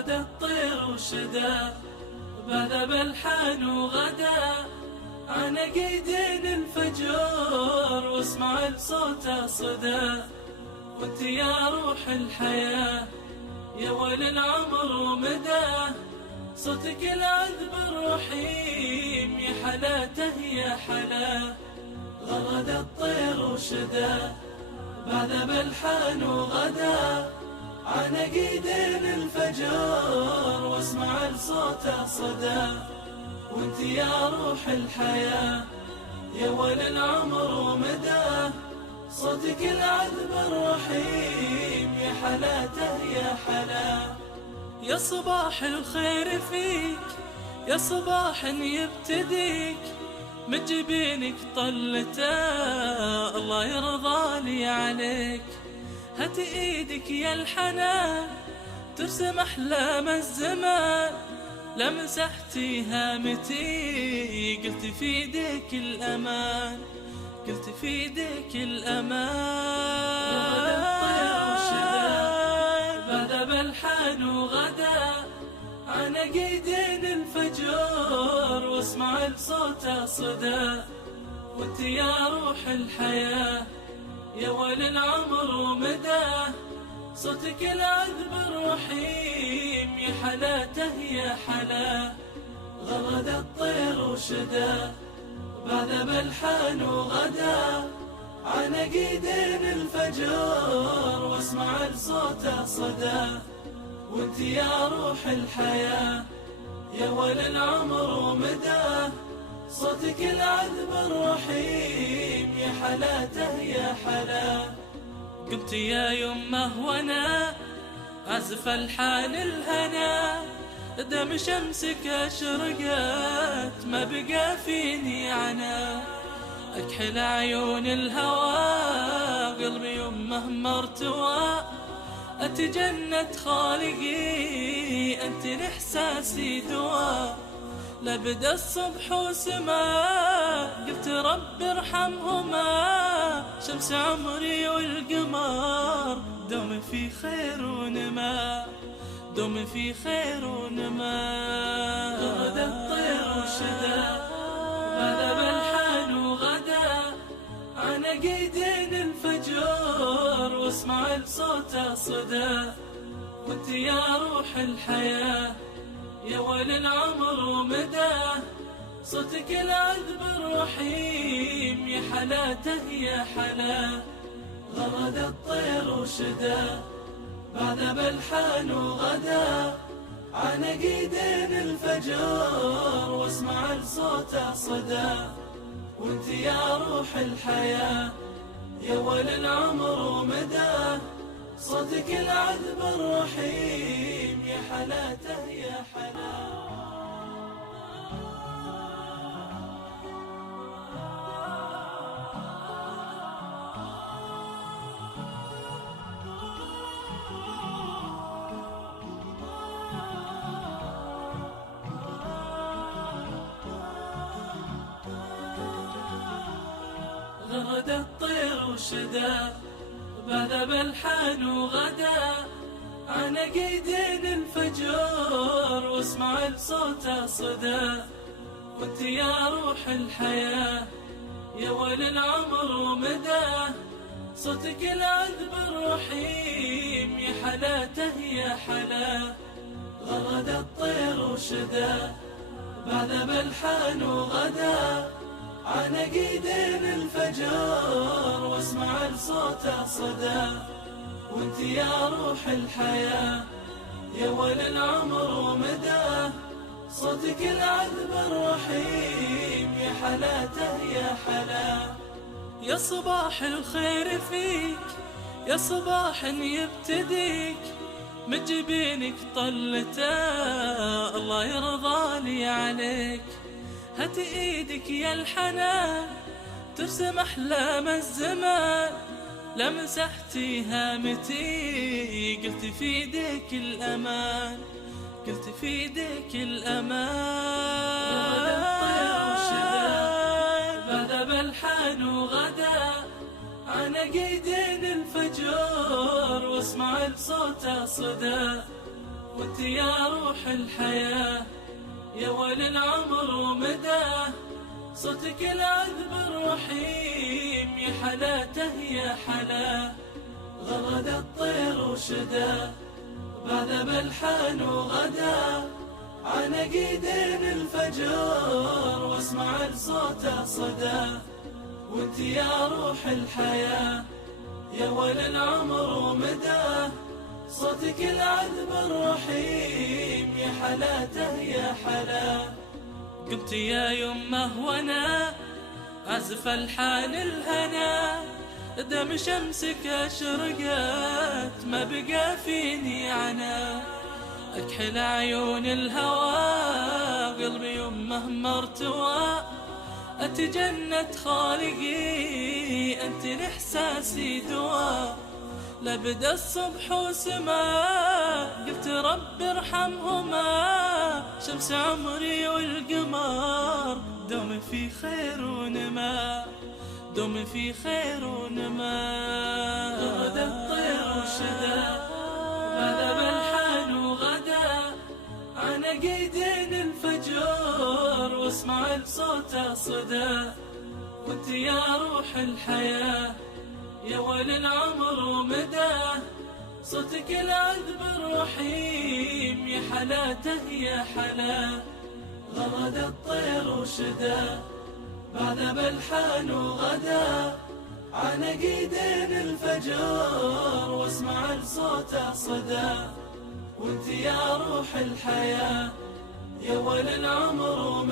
غرد الطير وشدا بذب الحان وغدا عن قيدين الفجور واسمع لصوته صدى. وانت يا روح الحياة يا ولي العمر ومدى، صوتك العذب الرحيم يا حلاته يا حلا. غرد الطير وشدا بذب الحان وغدا عن قيدين الفجور واسمع لصوته صدى. وانت يا روح الحياة يا ولي العمر ومدى، صوتك العذب الرحيم يا حلاته يا حلا. يا صباح الخير فيك يا صباح يبتديك، من جبينك طلته الله يرضى لي عليك. هات ايدك يا الحنان ترسم احلام الزمان، لمسحتي هامتي قلت في ايدك الامان، قلت في ايدك الامان. بذب الحان وغدا عن قيدين الفجور واسمع لصوته صدى. وانت يا روح الحياة يا ولي العمر ومدى، صوتك العذب الرحيم يا حلاته يا حلا. غرد الطير وشدا بذب الحان وغدا عن قيدين الفجور واسمع لصوته صدى. وانت يا روح الحياة يا ولي العمر ومدى، صوتك العذب الرحيم يا حلاته يا حلا. قمت يا يمه وانا عزف الحان الهنا، دم شمسك اشرقت ما بقى فيني عنا. اكحل عيون الهوى قلبي يمه مرتوى، اتجنت خالقي انت لاحساسي دوا. لبدا الصبح وسما قلت رب ارحمهما، شمس عمري والقمر دوم في خير ونما، دوم في خير ونما. غرد الطير وشدا بذب الحان وغدا عن قيدين الفجور واسمع لصوته صدى. وانت يا روح الحياة يا ولي العمر ومدى، صوتك العذب الرحيم يا حلاته يا حلا. غرد الطير وشدا بذب الحان وغدا عن قيدين الفجور واسمع لصوته صدى. وانت يا روح الحياة يا ولي العمر ومدى، صوتك العذب الرحيم يا حلاته يا حلا. غرد الطير وشدا بذب الحان وغدا عن قيدين الفجور واسمع لصوته صدى. وانت يا روح الحياة يا ولي العمر ومدى، صوتك العذب الرحيم يا حلاته يا حلا. غرد الطير وشدا بذب الحان وغدا عن قيدين الفجور واسمع لصوته صدى. وانت يا روح الحياة يا ولي العمر ومدى، صوتك العذب الرحيم يا حلاته يا حلا. يا صباح الخير فيك يا صباح يبتديك، من جبينك طلته الله يرضى لي عليك. هات ايدك يا الحنان ترسم احلام الزمان، لمسحتي هامتي قلت في ايدك الامان، قلت في ايدك الامان. بذب الحان وغدا عن قيدين الفجور واسمع لصوته صدى. وانت يا روح الحياة يا ولي العمر ومداه. صوتك العذب الرحيم يا حلاته يا حلاه. غرد الطير وشدا بعد بلحان وغدا. عناقيدين الفجر واسمع لصوته صدى. وانت يا روح الحياة يا ولي العمر ومداه. صوتك العذب الرحيم يا حلاته يا حلاه. قمت يا يمه وانا عزف الحان الهنا. دم شمسك اشرقت ما بقى فيني عنا. اكحل عيون الهوى قلبي يمه مرتوى. اتجنت خالقي انت لاحساسي دواء. لبدا الصبح وسما قلت رب ارحمهما. شمس عمري والقمر دوم في خير ونما. دوم في خير ونما. غرد الطير وشدا بعد بلحان وغدا. عناقيدين الفجر واسمع لصوته صدى. وانت يا روح الحياة يا ولي العمر ومداه. صوتك العذب الرحيم يا حلاته يا حلاه. غرد الطير وشدا بعد بلحان وغدا. عناقيدين الفجر واسمع لصوته صدى. وانت يا روح الحياة يا ولي العمر ومداه.